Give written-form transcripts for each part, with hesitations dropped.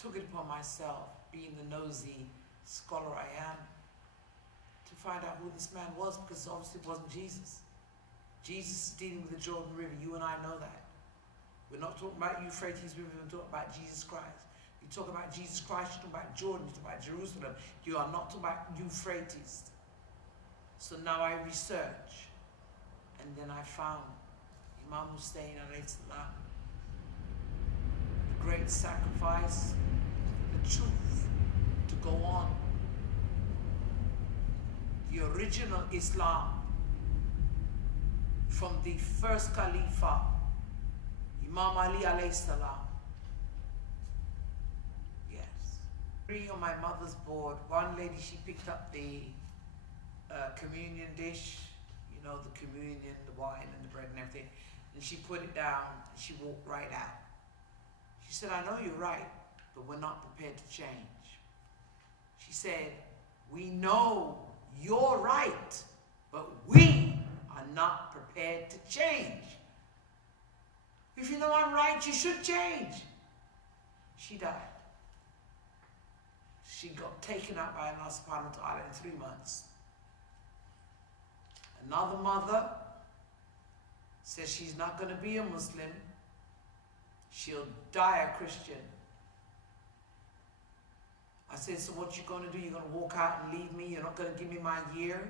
took it upon myself, being the nosy scholar I am, to find out who this man was, because obviously it wasn't Jesus. Jesus is dealing with the Jordan River. You and I know that. We're not talking about Euphrates River, we're talking about Jesus Christ. You talk about Jesus Christ, you talk about Jordan, you talk about Jerusalem. You are not talking about Euphrates. So now I research, and then I found Imam Hussein alayhi salam, the great sacrifice, the truth to go on. The original Islam from the first Khalifa, Imam Ali alayhi salam. Yes. 3 on my mother's board. One lady, she picked up the communion dish, you know, the communion, the wine and the bread and everything, and she put it down and she walked right out. She said, I know you're right, but we're not prepared to change. She said, we know you're right, but we are not prepared to change. If you know I'm right, you should change. She died. She got taken out by Allah subhanahu wa ta'ala in 3 months. Another mother says she's not going to be a Muslim. She'll die a Christian. I said, so what you going to do? You're going to walk out and leave me? You're not going to give me my year?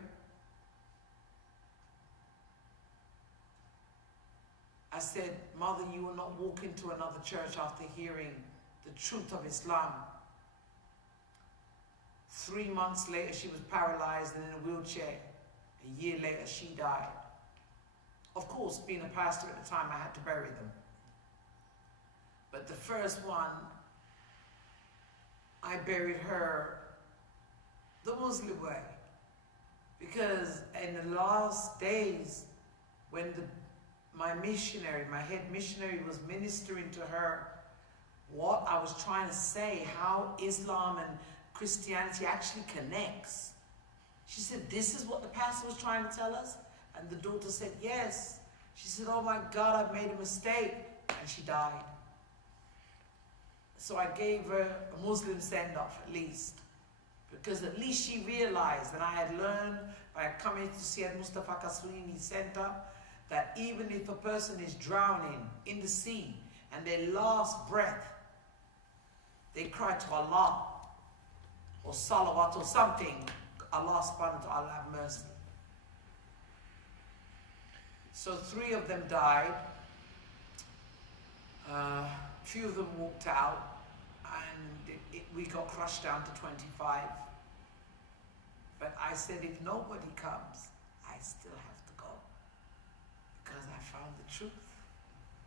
I said, Mother, you will not walk into another church after hearing the truth of Islam. 3 months later, she was paralyzed and in a wheelchair. A year later, she died. Of course, being a pastor at the time, I had to bury them. But the first one, I buried her the Muslim way. Because in the last days, when my missionary, my head missionary was ministering to her what I was trying to say, how Islam and Christianity actually connects. She said, this is what the pastor was trying to tell us? And the daughter said, yes. She said, oh my God, I've made a mistake. And she died. So I gave her a Muslim send-off at least. Because at least she realized, and I had learned by coming to Syed Mustafa Kaswini Center, that even if a person is drowning in the sea and their last breath, they cry to Allah or salawat or something, Allah subhanahu wa ta'ala have mercy. So 3 of them died. A few of them walked out, and we got crushed down to 25. But I said, if nobody comes, I still have to go. Because I found the truth.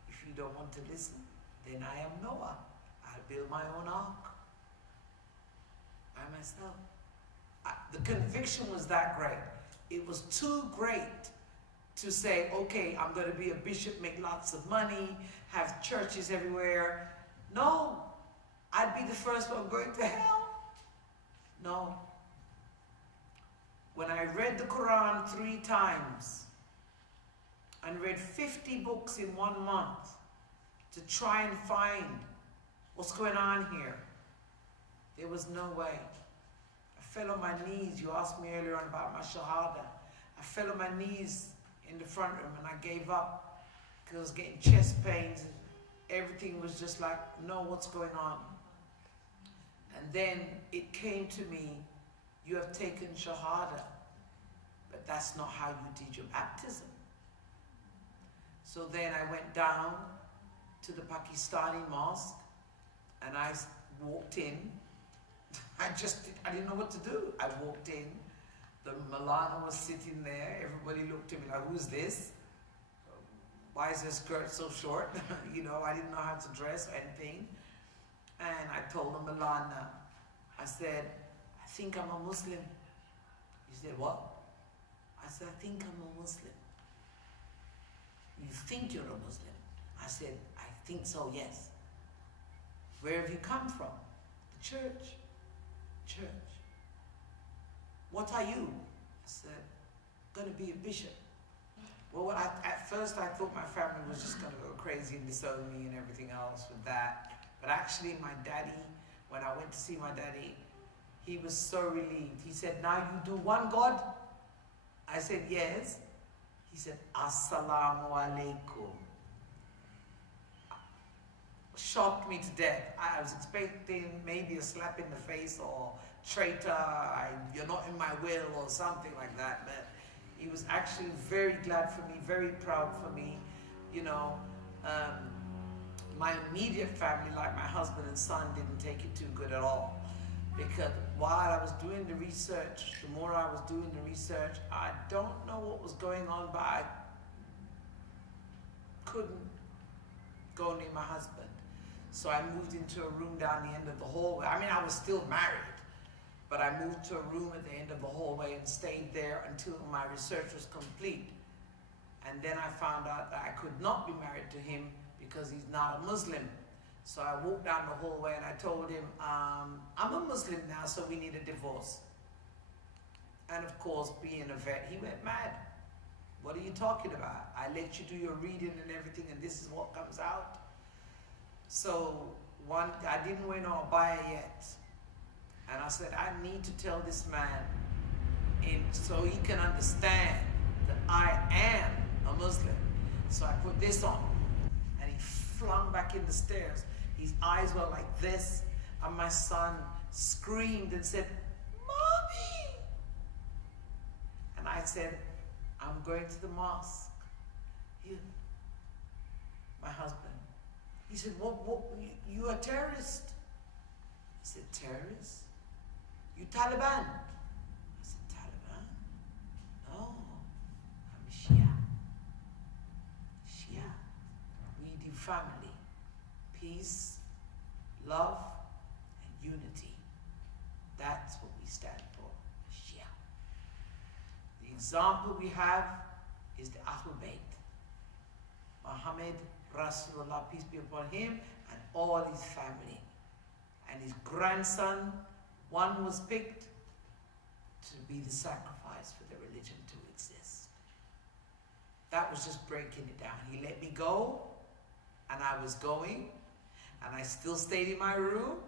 If you don't want to listen, then I am Noah. I'll build my own ark by myself. The conviction was that great. It was too great to say, okay, I'm going to be a bishop, make lots of money, have churches everywhere. No, I'd be the first one going to hell. No. When I read the Quran 3 times and read 50 books in 1 month to try and find what's going on here, there was no way. I fell on my knees. You asked me earlier on about my shahada. I fell on my knees in the front room and I gave up because I was getting chest pains and everything was just like, no, what's going on? And then it came to me, you have taken shahada, but that's not how you did your baptism. So then I went down to the Pakistani mosque and I walked in. I didn't know what to do. I walked in, the Malana was sitting there, everybody looked at me like, who's this? Why is her skirt so short? You know, I didn't know how to dress or anything. And I told the Malana, I said, I think I'm a Muslim. He said, what? I said, I think I'm a Muslim. You think you're a Muslim? I said, I think so, yes. Where have you come from? The church. Church. What are you? I said, going to be a bishop. Well, at first I thought my family was just going to go crazy and disown me and everything else with that. But actually my daddy when I went to see my daddy, he was so relieved. He said, now you do one God? I said, yes. He said, Assalamu alaikum. Shocked me to death. I was expecting maybe a slap in the face or traitor, you're not in my will or something like that. But he was actually very glad for me, very proud for me. You know, my immediate family, like my husband and son, didn't take it too good at all. Because while I was doing the research, the more I was doing the research, I don't know what was going on, but I couldn't go near my husband. So I moved into a room down the end of the hallway. I mean, I was still married, but I moved to a room at the end of the hallway and stayed there until my research was complete. And then I found out that I could not be married to him because he's not a Muslim. So I walked down the hallway and I told him, I'm a Muslim now, so we need a divorce. And of course, being a vet, he went mad. What are you talking about? I let you do your reading and everything, and this is what comes out. So I didn't win or buy it yet. And I said, I need to tell this man so he can understand that I am a Muslim. So I put this on, and he flung back in the stairs. His eyes were like this, and my son screamed and said, Mommy! And I said, I'm going to the mosque. My husband. He said, what, you a terrorist? I said, terrorist? You Taliban? I said, Taliban? No, I'm Shia. Shia. We do family, peace, love, and unity. That's what we stand for, Shia. The example we have is the Ahlul Bayt. Muhammad Rasulullah, peace be upon him, and all his family. And his grandson, one was picked to be the sacrifice for the religion to exist. That was just breaking it down. He let me go, and I was going, and I still stayed in my room.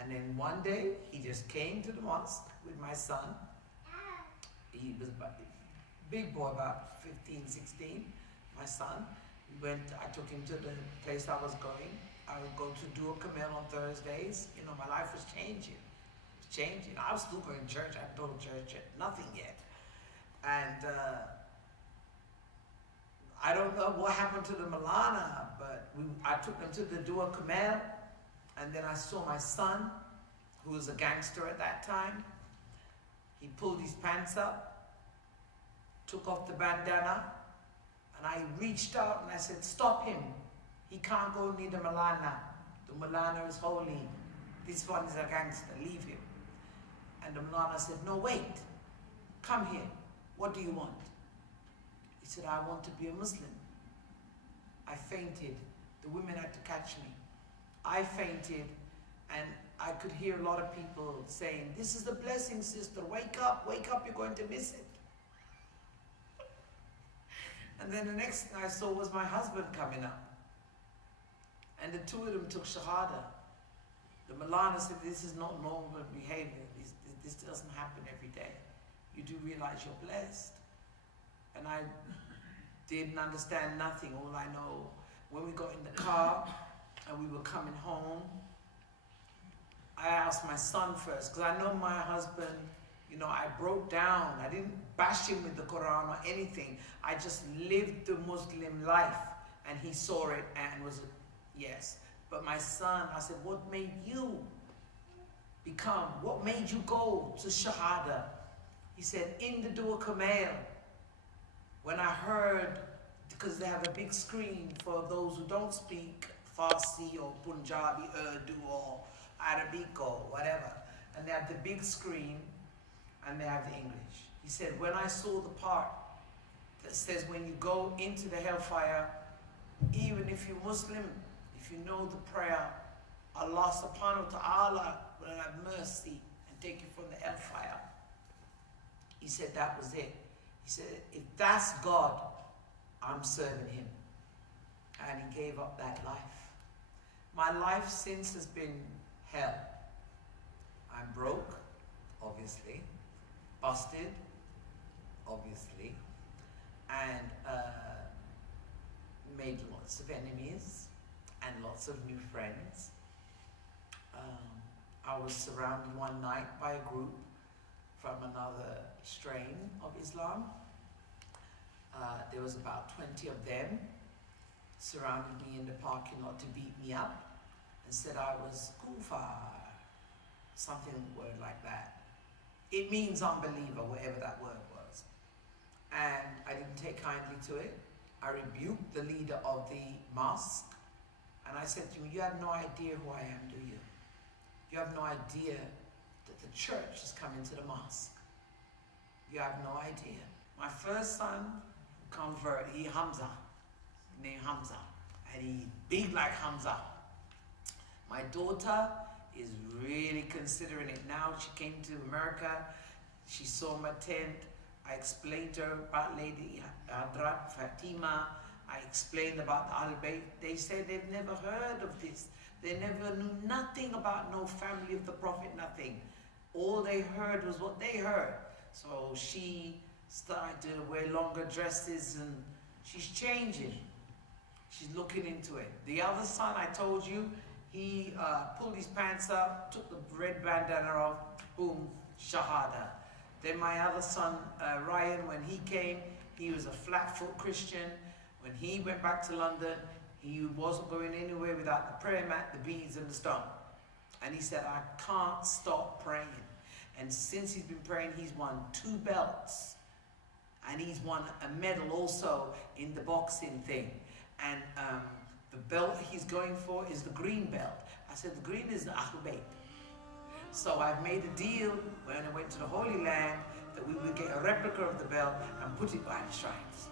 And then one day, he just came to the mosque with my son. He was a big boy, about 15, 16, my son. I took him to the place I was going. I would go to do a Kamel on Thursdays. You know, my life was changing. It was changing. I was still going to church. I hadn't told church yet, nothing yet. And I don't know what happened to the Malana, but I took them to the Dua Kamel, and then I saw my son, who was a gangster at that time. He pulled his pants up, took off the bandana, and I reached out and I said, stop him. He can't go near the Malana. The Malana is holy. This one is a gangster, leave him. And the Malana said, no, wait, come here. What do you want? He said, I want to be a Muslim. I fainted. The women had to catch me. I fainted, and I could hear a lot of people saying, this is the blessing, sister. Wake up, you're going to miss it. And then the next thing I saw was my husband coming up. And the two of them took Shahada. The Malana said, this is not normal behavior. This doesn't happen every day. You do realize you're blessed. And I didn't understand nothing. All I know, when we got in the car and we were coming home, I asked my son first, because I know my husband, you know, I broke down. I didn't bash him with the Quran or anything. I just lived the Muslim life, and he saw it and was, yes. But my son, I said, what made you become, what made you go to Shahada? He said, in the Dua Kamel, when I heard, because they have a big screen for those who don't speak Farsi or Punjabi, Urdu or Arabic or whatever, and they have the big screen and they have the English. He said, when I saw the part that says when you go into the hellfire, even if you're Muslim, if you know the prayer, Allah subhanahu wa ta'ala will have mercy and take you from the hellfire. He said that was it. He said, if that's God, I'm serving him. And he gave up that life. My life since has been hell. busted, obviously, and made lots of enemies and lots of new friends. I was surrounded one night by a group from another strain of Islam. There was about 20 of them, surrounded me in the parking lot to beat me up and said I was kufar, something word like that. It means unbeliever, whatever that word was. And I didn't take kindly to it. I rebuked the leader of the mosque and I said to him, you have no idea who I am, do you? You have no idea that the church is coming to the mosque. You have no idea. My first son converted, he Hamza, named Hamza, and he big like Hamza. My daughter is really considering it now. She came to America, she saw my tent. I explained to her about Lady Hadrat Fatima. I explained about the Al-Bayt. They said they've never heard of this. They never knew nothing about no family of the Prophet, nothing. All they heard was what they heard. So she started to wear longer dresses and she's changing. She's looking into it. The other son, I told you, he pulled his pants up, took the red bandana off, boom, Shahada. Then my other son, Ryan, when he came, he was a flat-foot Christian. When he went back to London, he wasn't going anywhere without the prayer mat, the beads, and the stone. And he said, I can't stop praying. And since he's been praying, he's won 2 belts. And he's won a medal also in the boxing thing. And the belt he's going for is the green belt. I said, the green is the Ahlul Bayt. So I've made a deal when I went to the Holy Land that we would get a replica of the belt and put it by the shrines.